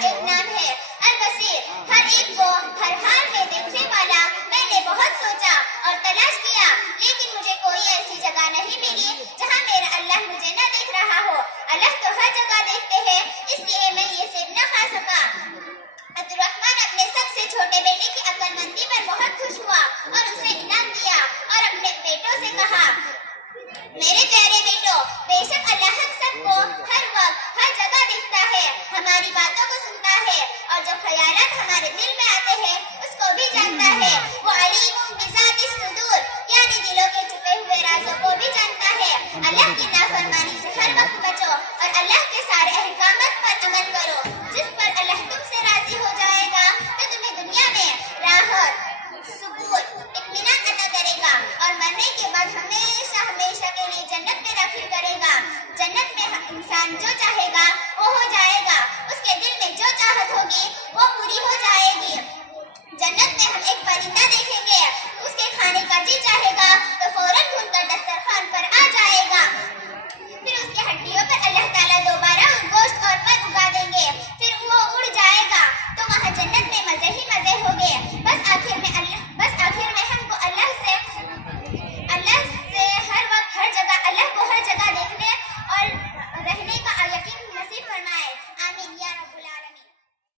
کا ایک نام ہے البصیر، ہر ایک کو ہر حال میں دیکھنے والا۔ میں نے بہت سوچا اور تلاش کیا لیکن مجھے کوئی ایسی جگہ نہیں ملی جہاں میرا اللہ مجھے نہ دیکھ رہا ہو۔ اللہ تو ہر جگہ دیکھتے ہیں، اس لیے میں یہ سیب نہ کھا سکا۔ عبد الرحمن اپنے سب سے چھوٹے بیٹے کی عقل مندی پر بہت خوش ہوا اور اسے انعام دیا اور اپنے بیٹوں سے کہا، میرے پیارے بیٹو، بے شک اللہ ہم سب کو ہر وقت ہر جگہ دیکھتا ہے، ہماری باتوں کو سنتا ہے اور جو خیالات ہمارے دل میں آتے ہیں اس کو بھی جانتا ہے۔ وہ علیم بذات الصدور، یعنی دلوں کے چھپے ہوئے رازوں کو بھی جانتا ہے۔ اللہ کی نافرمانی سے ہر وقت بچو اور اللہ کے سارے احکامات پر عمل کرو۔ جس پر اللہ تم سے راضی ہو جائے گا تو تمہیں دنیا میں راحت، سکون، اطمینان عطا کرے گا اور مرنے کے بعد ہمیشہ ہمیشہ کے لیے جنت میں داخل کرے گا۔ جنت میں انسان جو چاہے گا وہ ہو جائے